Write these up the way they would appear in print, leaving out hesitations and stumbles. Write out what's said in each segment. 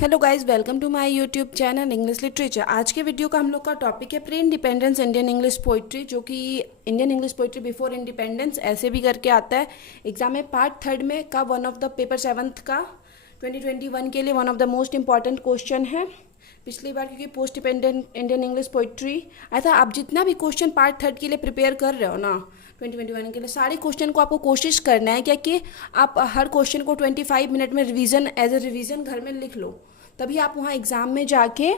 Hello guys, welcome to my YouTube channel English literature. आज के video का हम लोग का टॉपिक है pre independence Indian English poetry, जो कि Indian English poetry before independence ऐसे भी करके आता है एग्जाम में। पार्ट थर्ड में का one of the paper seventh का 2021 के लिए one of the most important question है। पिछली बार क्योंकि post dependent Indian English poetry आया था, आप जितना भी क्वेश्चन पार्ट थर्ड के लिए प्रिपेयर कर रहे हो ना 2021 के लिए, सारे क्वेश्चन को आपको कोशिश करना है क्या कि आप हर क्वेश्चन को 25 मिनट में रिवीजन एज ए रिवीजन घर में लिख लो, तभी आप वहाँ एग्ज़ाम में जाके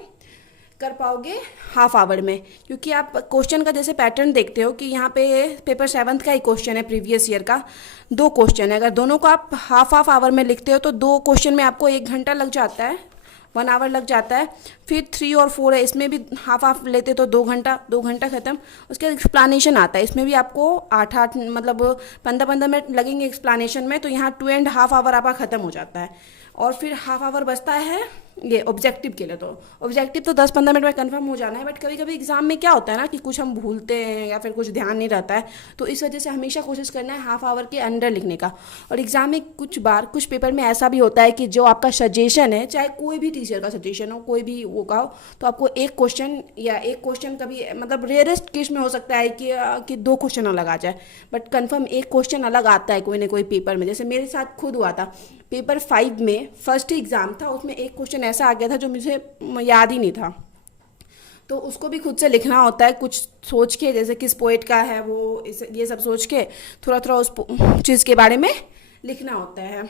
कर पाओगे हाफ आवर में। क्योंकि आप क्वेश्चन का जैसे पैटर्न देखते हो कि यहाँ पे पेपर सेवन्थ का ही क्वेश्चन है, प्रीवियस ईयर का 2 क्वेश्चन है। अगर दोनों को आप हाफ आवर में लिखते हो तो 2 क्वेश्चन में आपको 1 घंटा लग जाता है, 1 आवर लग जाता है। फिर 3 और 4 है, इसमें भी हाफ लेते तो 2 घंटा ख़त्म। उसके एक्सप्लानेशन आता है, इसमें भी आपको 8 मतलब 15 मिनट लगेंगे एक्सप्लानेशन में, तो यहाँ 2.5 आवर आपका ख़त्म हो जाता है। और फिर हाफ आवर बचता है ये ऑब्जेक्टिव के लिए। तो ऑब्जेक्टिव तो 10-15 मिनट में कंफर्म हो जाना है, बट कभी कभी एग्जाम में क्या होता है ना कि कुछ हम भूलते हैं या फिर कुछ ध्यान नहीं रहता है, तो इस वजह से हमेशा कोशिश करना है हाफ आवर के अंदर लिखने का। और एग्जाम में कुछ पेपर में ऐसा भी होता है कि जो आपका सजेशन है, चाहे कोई भी टीचर का सजेशन हो, कोई भी वो का हो, तो आपको एक क्वेश्चन कभी मतलब रेयरेस्ट केस में हो सकता है कि 2 क्वेश्चन अलग आ जाए, बट कन्फर्म एक क्वेश्चन अलग आता है कोई ना कोई पेपर में। जैसे मेरे साथ खुद हुआ था, पेपर 5 में फर्स्ट एग्ज़ाम था, उसमें एक क्वेश्चन ऐसा आ गया था जो मुझे याद ही नहीं था, तो उसको भी खुद से लिखना होता है कुछ सोच के, जैसे किस पोएट का है वो, ये सब सोच के थोड़ा थोड़ा उस चीज़ के बारे में लिखना होता है।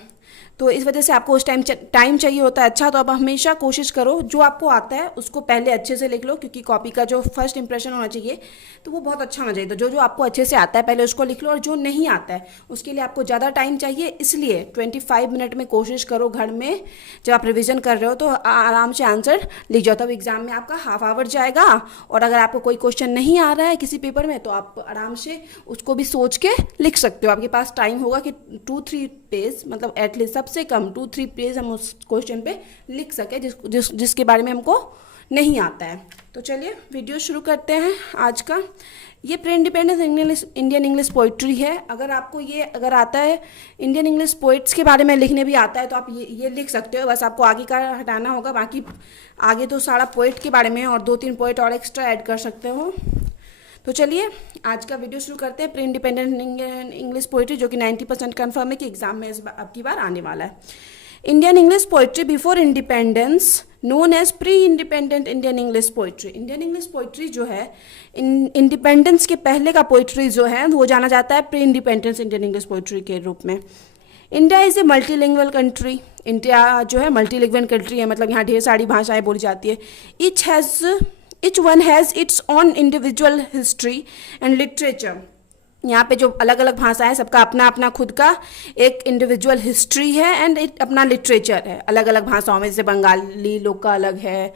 तो इस वजह से आपको उस टाइम चाहिए होता है। अच्छा, तो आप हमेशा कोशिश करो जो आपको आता है उसको पहले अच्छे से लिख लो, क्योंकि कॉपी का जो फर्स्ट इंप्रेशन होना चाहिए तो वो बहुत अच्छा होना चाहिए। तो जो आपको अच्छे से आता है पहले उसको लिख लो, और जो नहीं आता है उसके लिए आपको ज़्यादा टाइम चाहिए, इसलिए 25 मिनट में कोशिश करो घर में जब आप रिविज़न कर रहे हो तो आराम से आंसर लिख जाओ, तब एग्ज़ाम में आपका हाफ आवर जाएगा। और अगर आपको कोई क्वेश्चन नहीं आ रहा है किसी पेपर में तो आप आराम से उसको भी सोच के लिख सकते हो। आपके पास टाइम होगा कि 2-3 पेज, मतलब एटलीस्ट सबसे कम 2-3 पेज हम उस क्वेश्चन पे लिख सके जिसके बारे में हमको नहीं आता है। तो चलिए वीडियो शुरू करते हैं आज का। ये pre independence Indian English poetry है। अगर आपको ये अगर आता है इंडियन इंग्लिश पोइट्स के बारे में लिखने भी आता है तो आप ये लिख सकते हो, बस आपको आगे का हटाना होगा। बाकी आगे तो सारा पोइट के बारे में और 2-3 पोइट और एक्स्ट्रा ऐड कर सकते हो। तो चलिए आज का वीडियो शुरू करते हैं। प्री इंडिपेंडेंट इंग्लिश पोइट्री, जो कि 90% कन्फर्म है कि एग्जाम में अब की बार आने वाला है। Indian English poetry before independence known as pre independent Indian English poetry. Indian English poetry जो है इंडिपेंडेंस के पहले का पोइट्री जो है वो जाना जाता है pre independence Indian English poetry के रूप में। India is a multilingual country. India जो है मल्टीलिंगुअल कंट्री है, मतलब यहाँ ढेर सारी भाषाएं बोली जाती है। Each one has its own individual history and literature। यहाँ पे जो अलग अलग भाषा है सबका अपना अपना खुद का एक इंडिविजुअल हिस्ट्री है एंड अपना लिटरेचर है। अलग अलग भाषाओं में, जैसे बंगाली लोग का अलग है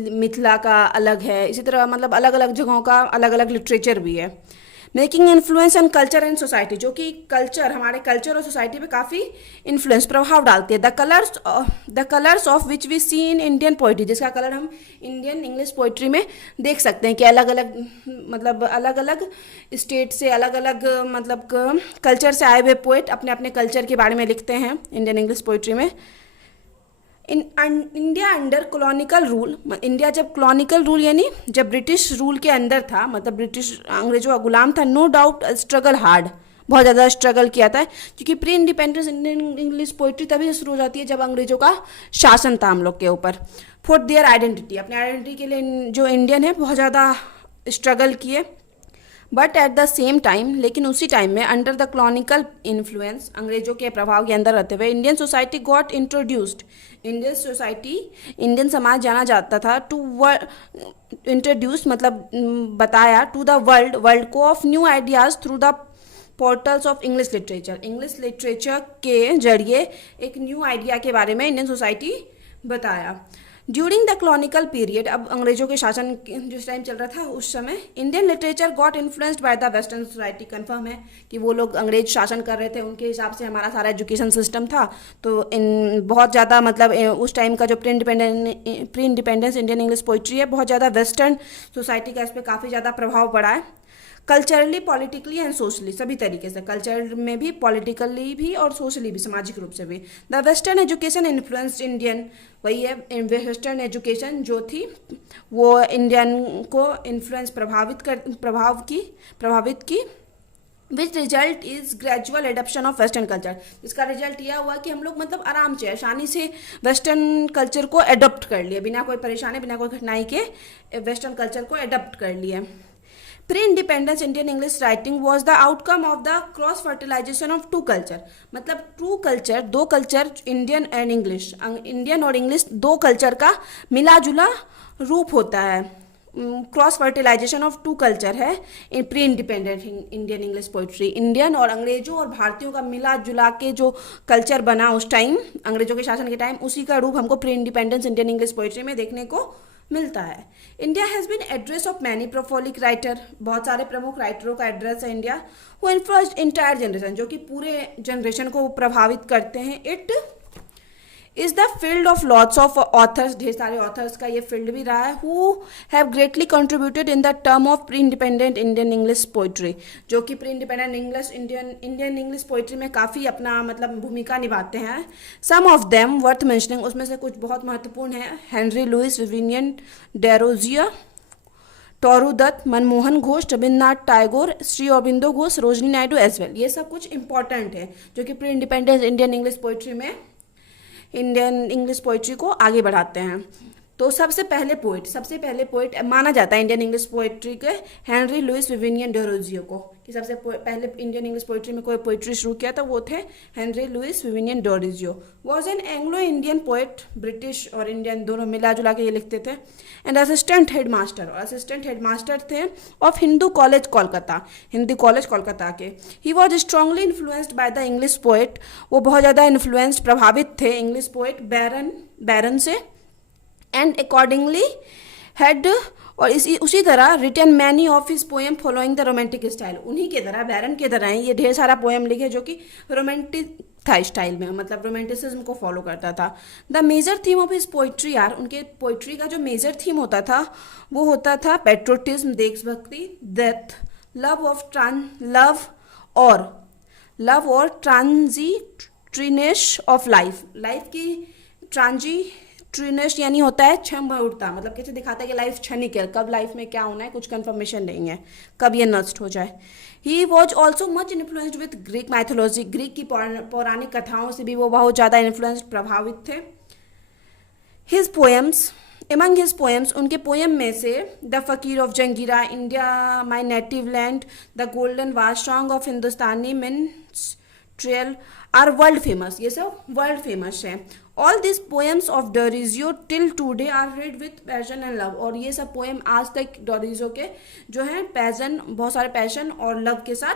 मिथिला का अलग है, इसी तरह मतलब अलग अलग जगहों का अलग अलग लिटरेचर भी है। Making influence on culture and society, जो कि कल्चर हमारे कल्चर और सोसाइटी पे काफ़ी इन्फ्लुएंस प्रभाव डालती है। The colours of which we see in Indian poetry, जिसका कलर हम इंडियन इंग्लिश पोइट्री में देख सकते हैं कि अलग अलग स्टेट से अलग अलग मतलब कल्चर से आए हुए पोइट अपने अपने कल्चर के बारे में लिखते हैं इंडियन इंग्लिश पोइट्री में। इंडिया अंडर कॉलोनिकल रूल, इंडिया जब कॉलोनिकल रूल यानी जब ब्रिटिश रूल के अंदर था, मतलब ब्रिटिश अंग्रेजों का गुलाम था, नो डाउट स्ट्रगल हार्ड, बहुत ज़्यादा स्ट्रगल किया था। क्योंकि pre independence Indian English poetry तभी शुरू हो जाती है जब अंग्रेजों का शासन था हम लोग के ऊपर। फॉर देयर आइडेंटिटी, अपने आइडेंटिटी के लिए जो इंडियन है बहुत ज़्यादा स्ट्रगल किए। But at the same time, लेकिन उसी टाइम में अंडर द कॉलोनिकल इन्फ्लुएंस, अंग्रेजों के प्रभाव के अंदर रहते हुए Indian society got introduced, Indian समाज जाना जाता था टू इंट्रोड्यूस मतलब बताया टू द वर्ल्ड को of new ideas through the portals of English literature के जरिए एक न्यू आइडिया के बारे में इंडियन सोसाइटी बताया। ड्यूरिंग द कॉलोनिकल पीरियड, अब अंग्रेजों के शासन जिस टाइम चल रहा था उस समय Indian literature got influenced by the western society. Confirm है कि वो लोग अंग्रेज शासन कर रहे थे, उनके हिसाब से हमारा सारा एजुकेशन सिस्टम था। तो इन बहुत ज़्यादा मतलब उस टाइम का जो pre independence Indian English poetry है बहुत ज़्यादा वेस्टर्न सोसाइटी का इस पर काफ़ी ज़्यादा प्रभाव पड़ा है। कल्चरली, पॉलिटिकली एंड सोशली, सभी तरीके से, कल्चर में भी, पॉलिटिकली भी और सोशली भी, सामाजिक रूप से भी। The western education influenced Indian, वही है वेस्टर्न एजुकेशन जो थी वो इंडियन को इन्फ्लुएंस, प्रभावित की which result is gradual adaption of western culture, जिसका रिजल्ट यह हुआ कि हम लोग मतलब आराम से, आसानी से वेस्टर्न कल्चर को एडप्ट कर लिए, बिना कोई परेशानी, बिना कोई कठिनाई के वेस्टर्न कल्चर को एडप्ट कर लिए। Pre independence Indian English writing was the outcome of the cross fertilization of two culture, मतलब टू कल्चर, दो culture, Indian and English, Indian और इंग्लिश दो कल्चर का मिला जुला रूप होता है। Cross fertilization of two culture है in pre independent Indian English poetry. Indian और अंग्रेजों और भारतीयों का मिला जुला के जो कल्चर बना उस टाइम, अंग्रेजों के शासन के टाइम, उसी का रूप हमको pre independence Indian English poetry में देखने को मिलता है। India has been address of many prolific writer, बहुत सारे प्रमुख राइटरों का एड्रेस है इंडिया। वो इन्फ्लुएंस्ड इंटायर जनरेशन, जो कि पूरे जनरेशन को प्रभावित करते हैं। It is the field of lots of authors, ढेर सारे ऑथर्स का ये फील्ड भी रहा है। Who have greatly contributed in the term of pre independent Indian English poetry, जो कि pre independent English Indian English poetry में काफ़ी अपना मतलब भूमिका निभाते हैं। Some of them worth mentioning, उसमें से कुछ बहुत महत्वपूर्ण है। Henry Louis Vivian Derozio, Toru Dutt, Manmohan Ghosh, Rabindranath Tagore, Shri Aurobindo Ghosh, Sarojini Naidu as well. ये सब कुछ इंपॉर्टेंट है जो कि pre independence Indian English poetry में इंडियन इंग्लिश पोइट्री को आगे बढ़ाते हैं। तो सबसे पहले पोइट माना जाता है इंडियन इंग्लिश पोइट्री के हेनरी लुइस विविनियन डेरोजियो को, कि सबसे पहले इंडियन इंग्लिश पोइट्री में कोई पोइट्री शुरू किया था, वो थे Henry Louis Vivian Derozio. Was an Anglo Indian poet, British और इंडियन दोनों मिला जुला के ये लिखते थे। एंड असिस्टेंट हेड मास्टर थे of Hindu college Kolkata, Hindi college Kolkata के। He was strongly influenced by the English poet, वो बहुत ज़्यादा इन्फ्लुएंस्ड, प्रभावित थे इंग्लिश पोइट बैरन से। एंड अकॉर्डिंगली हैड, और उसी तरह written many of his poem following the romantic style, उन्हीं के तरह, बैरन के तरह ही ये ढेर सारा पोएम लिखे जो कि रोमांटिक था स्टाइल में, मतलब रोमांटिसिज्म को फॉलो करता था। The major theme of his poetry are, उनके पोइट्री का जो मेजर थीम होता था वो होता था पेट्रोटिज्म, देशभक्ति, डेथ, लव और ट्रांजिट्रीनेस ऑफ लाइफ की ट्रीनेस यानी होता है क्षण भर उठता, मतलब कैसे दिखाता है कि लाइफ क्षणिक है, कब लाइफ में क्या होना है कुछ कंफर्मेशन नहीं है, कब ये नष्ट हो जाए। ही was also much influenced with Greek mythology, Greek की पौराणिक कथाओं से भी वो बहुत ज़्यादा इन्फ्लुएंस्ड, प्रभावित थे। Among his poems, उनके पोएम में से the fakir of Jungheera, India my native land, the golden war song of Hindustani minstrel are world famous, ये सब वर्ल्ड फेमस है। All this poems of Derozio till today are read with passion and love, और ये सब poem आज तक डोरिजियो के जो हैं बहुत सारे पैशन और लव के साथ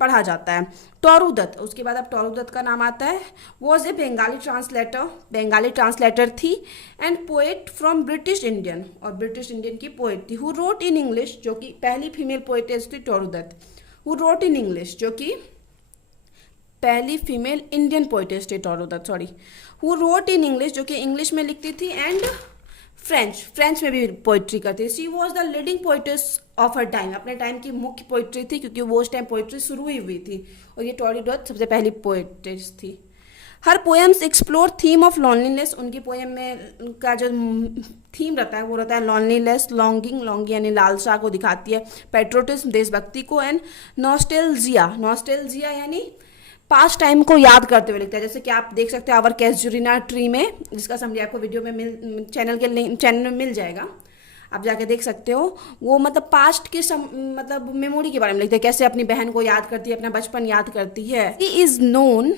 पढ़ा जाता है। टोरू दत्त, उसके बाद अब टोरू दत्त का नाम आता है, वॉज ए बंगाली ट्रांसलेटर थी, and poet from British Indian, और ब्रिटिश इंडियन की पोएट थी। हु रोट इन इंग्लिश, जो कि पहली फीमेल पोएटेस थी Toru Dutt. Who wrote in English, जो कि पहली फीमेल इंडियन पोइटेस थी Toru Dutt, who wrote in English, जो कि इंग्लिश में लिखती थी, एंड फ्रेंच में भी पोइट्री करती थी। She was the leading poetess of her time, अपने टाइम की मुख्य पोइट्री थी, क्योंकि वो उस टाइम पोइट्री शुरू ही हुई थी, और ये टोरू दत्त सबसे पहली पोइटेस थी। Her poems explore theme of loneliness, उनकी पोएम में उनका जो थीम रहता है वो रहता है लॉनलीनेस, लॉन्गिंग यानी लालसा को दिखाती है, पेट्रोटिज्म देशभक्ति को, एंड नॉस्टेल्जिया यानी पास्ट टाइम को याद करते हुए लिखता है। जैसे कि आप देख सकते हैं आवर कैजुरिना ट्री में, जिसका समरी आपको वीडियो में चैनल में मिल जाएगा, आप जाके देख सकते हो। वो मतलब पास्ट के मतलब मेमोरी के बारे में लिखते हैं, कैसे अपनी बहन को याद करती है, अपना बचपन याद करती है। He is known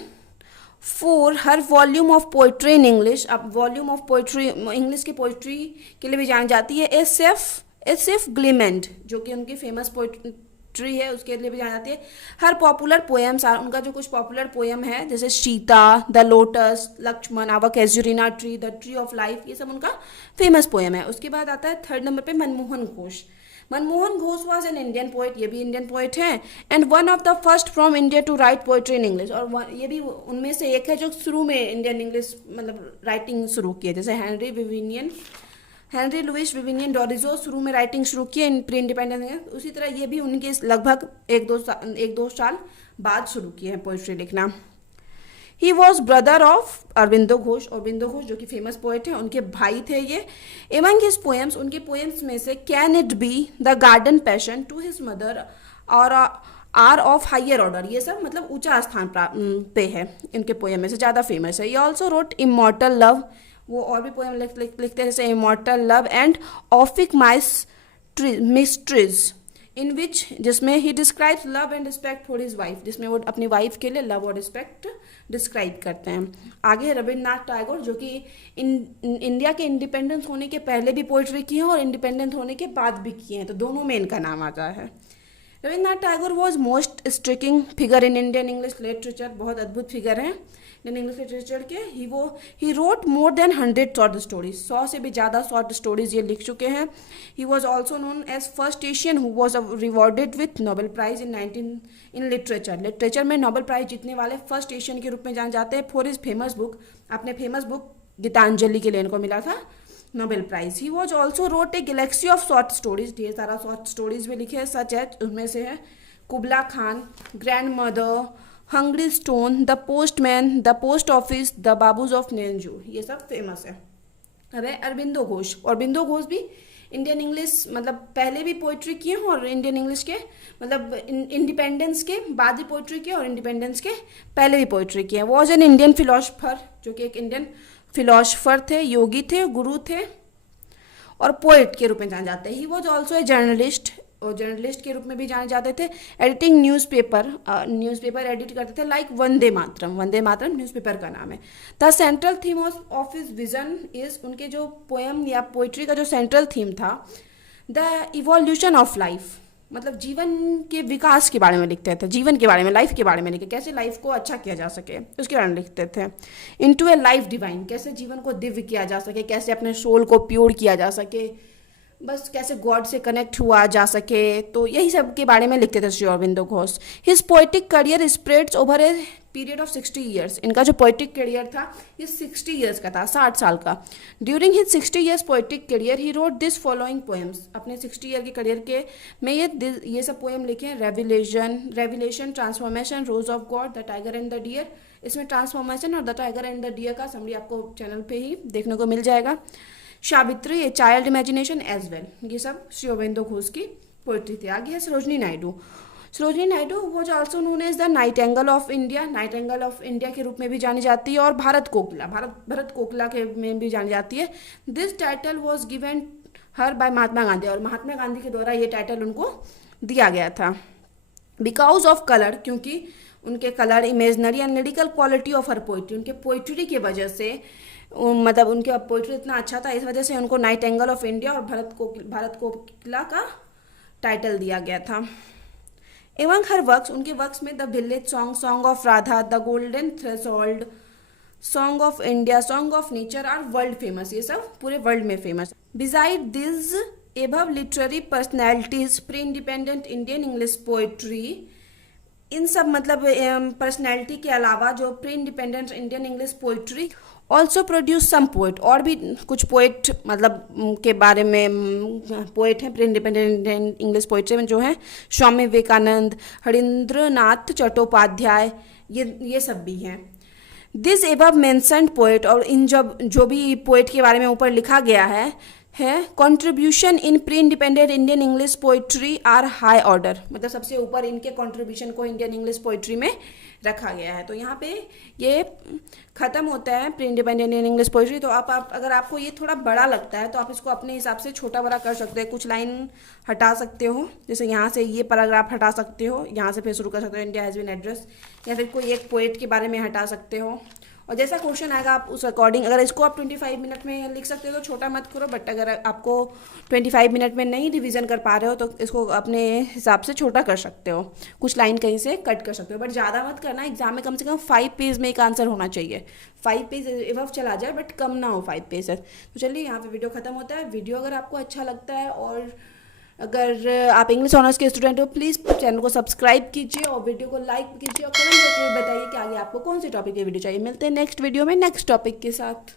for her volume of poetry in English, अब वॉल्यूम ऑफ पोइट्री इंग्लिश की पोइट्री के लिए भी जानी जाती है। एस एफ ग्लिमेंट, जो कि उनकी फेमस पोइट्री है, उसके लिए भी जानी जाती है। हर पॉपुलर पोएम्स, उनका जो कुछ पॉपुलर पोएम है जैसे Sita, the lotus, Lakshman, our casuarina tree, the tree of life, ये सब उनका फेमस पोएम है। उसके बाद आता है थर्ड नंबर पे Manmohan Ghosh was an Indian poet, ये भी इंडियन पोइट हैं, and one of the first from India to write poetry in English, और ये भी उनमें से एक है जो शुरू में इंडियन इंग्लिश मतलब राइटिंग शुरू किए, जैसे हेनरी विविनियन हेनरी लुइस विविनियन डोरिजो शुरू में राइटिंग शुरू की इन प्री इंडिपेंडेंस में, उसी तरह ये भी उनके लगभग एक दो साल बाद शुरू किए हैं पोइट्री लिखना। He was brother of Aurobindo Ghosh, Aurobindo Ghosh जो कि फेमस पोएट हैं, उनके भाई थे ये। एमंग हिज पोएम्स, उनके पोएम्स में से can it be, the garden passion, to his mother और आर ऑफ हाइयर ऑर्डर, ये सब मतलब ऊंचा स्थान पे है इनके पोएम में से, ज़्यादा फेमस है। ये ऑल्सो रोट इमॉर्टल लव, वो और भी पोएम लिखते हैं जैसे इमॉर्टल लव एंड ऑफिक माइस मिस्ट्रीज, इन विच, जिसमें ही describes love and respect for his wife, जिसमें वो अपनी वाइफ के लिए लव और रिस्पेक्ट डिस्क्राइब करते हैं। आगे रविन्द्रनाथ टैगोर जो कि इंडिया के इंडिपेंडेंस होने के पहले भी पोइट्री की है और इंडिपेंडेंट होने के बाद भी किए हैं, तो दोनों में इनका नाम आता है। Rabindranath Tagore was most striking figure in Indian English literature, बहुत अद्भुत फिगर हैं इंडियन इंग्लिश लिटरेचर के। He wrote more than 100 short stories, 100 से भी ज़्यादा शॉर्ट स्टोरीज ये लिख चुके हैं। He was also known as first Asian who was rewarded with Nobel prize in literature में नोबेल प्राइज जीतने वाले फर्स्ट एशियन के रूप में जाने जाते हैं। फॉर हिज फेमस बुक, अपने फेमस बुक गीतांजलि के लिए इनको मिला था Nobel prize. He was also wrote a galaxy of short stories, ढेर सारा शॉर्ट स्टोरीज भी लिखे हैं, सच एज उनमें से है Kubla Khan, grand mother, hungry stone, the postman, the post office, the babus of नेंजू, ये सब फेमस है। अब है अरविंदो घोष, अरविंदो घोष भी इंडियन इंग्लिश मतलब पहले भी पोइट्री किए हैं और इंडियन इंग्लिश के मतलब इंडिपेंडेंस के बाद भी पोइट्री किए और इंडिपेंडेंस के पहले भी पोइट्री किए हैं। वॉज एन इंडियन फिलोसफर, जो कि एक इंडियन फिलोसफर थे, योगी थे, गुरु थे और पोइट के रूप में जाने जाते हैं। He was also a journalist, और जर्नलिस्ट के रूप में भी जाने जाते थे। एडिटिंग न्यूज़पेपर एडिट करते थे, लाइक वंदे मातरम न्यूज़पेपर का नाम है। The central theme of his vision is, उनके जो पोएम या पोइट्री का जो सेंट्रल थीम था, द इवोल्यूशन ऑफ लाइफ, मतलब जीवन के विकास के बारे में लिखते थे, जीवन के बारे में, लाइफ के बारे में लिखे, कैसे लाइफ को अच्छा किया जा सके उसके बारे में लिखते थे। इनटू ए लाइफ डिवाइन, कैसे जीवन को दिव्य किया जा सके, कैसे अपने सोल को प्योर किया जा सके, बस कैसे गॉड से कनेक्ट हुआ जा सके, तो यही सब के बारे में लिखते थे Shri Aurobindo Ghosh. His poetic career spreads over a period of 60 years, इनका जो पोइटिक करियर था ये 60 ईयर्स का था, 60 साल का। During his 60 years poetic career he wrote this following poems, अपने 60 ईयर के करियर के में ये सब पोएम लिखे हैं। Revelation, transformation, rose of God, the tiger and the deer, इसमें ट्रांसफॉर्मेशन और the tiger and the deer का समरी आपको चैनल पे ही देखने को मिल जाएगा। Savitri, a child imagination as well, ये सब श्री अरविंदो घोष की पोइट्री थी। आगे है Sarojini Naidu was also known as the nightingale of India के रूप में भी जानी जाती है और भरत कोकिला के में भी जानी जाती है। This title was given her by Mahatma Gandhi, और महात्मा गांधी के द्वारा ये टाइटल उनको दिया गया था। बिकॉज ऑफ कलर, क्योंकि उनके colour, imaginary and lyrical quality of her poetry, उनके पोइट्री की वजह से मतलब उनका पोइट्री इतना अच्छा था, इस वजह से उनको नाइटेंगल ऑफ इंडिया और भारत कोकिला का टाइटल दिया गया था। एवं हर वर्क्स, उनके वर्क्स में the village song, song of Radha, the golden threshold, song of India, song of nature are world famous, ये सब पूरे वर्ल्ड में famous. Beside this above literary personalities pre independent Indian English poetry, इन सब मतलब personality के अलावा जो pre independent Indian English poetry also produce some poet, और भी कुछ पोइट मतलब के बारे में पोइट हैं pre independent Indian English poetry में जो हैं स्वामी विवेकानंद, हरिंद्रनाथ चट्टोपाध्याय, ये सब भी हैं। दिस एबव मेंशन्ड पोइट, और इन जो भी पोइट के बारे में ऊपर लिखा गया है contribution in pre independent Indian English poetry are high order, मतलब सबसे ऊपर इनके कंट्रीब्यूशन को इंडियन इंग्लिश पोइट्री में रखा गया है। तो यहाँ पे ये ख़त्म होता है pre independent Indian English poetry. तो आप अगर आपको ये थोड़ा बड़ा लगता है तो आप इसको अपने हिसाब से छोटा बड़ा कर सकते हैं, कुछ लाइन हटा सकते हो, जैसे यहाँ से ये पैराग्राफ हटा सकते हो, यहाँ से फिर शुरू कर सकते हो इंडिया हैज़ बीन एड्रेस, या फिर कोई एक पोइट के बारे में हटा सकते हो, और जैसा क्वेश्चन आएगा आप उस अकॉर्डिंग, अगर इसको आप 25 मिनट में लिख सकते हो तो छोटा मत करो, बट अगर आपको 25 मिनट में नहीं रिवीजन कर पा रहे हो तो इसको अपने हिसाब से छोटा कर सकते हो, कुछ लाइन कहीं से कट कर सकते हो, बट ज़्यादा मत करना। एग्जाम में कम से कम 5 पेज में एक आंसर होना चाहिए, 5 पेज एबव चला जाए बट कम ना हो 5 पेज। तो चलिए यहाँ पे वीडियो खत्म होता है। वीडियो अगर आपको अच्छा लगता है और अगर आप इंग्लिश ऑनर्स के स्टूडेंट हो प्लीज़ चैनल को सब्सक्राइब कीजिए और वीडियो को लाइक कीजिए और कमेंट करके बताइए कि आगे आपको कौन से टॉपिक की वीडियो चाहिए। मिलते हैं नेक्स्ट वीडियो में नेक्स्ट टॉपिक के साथ।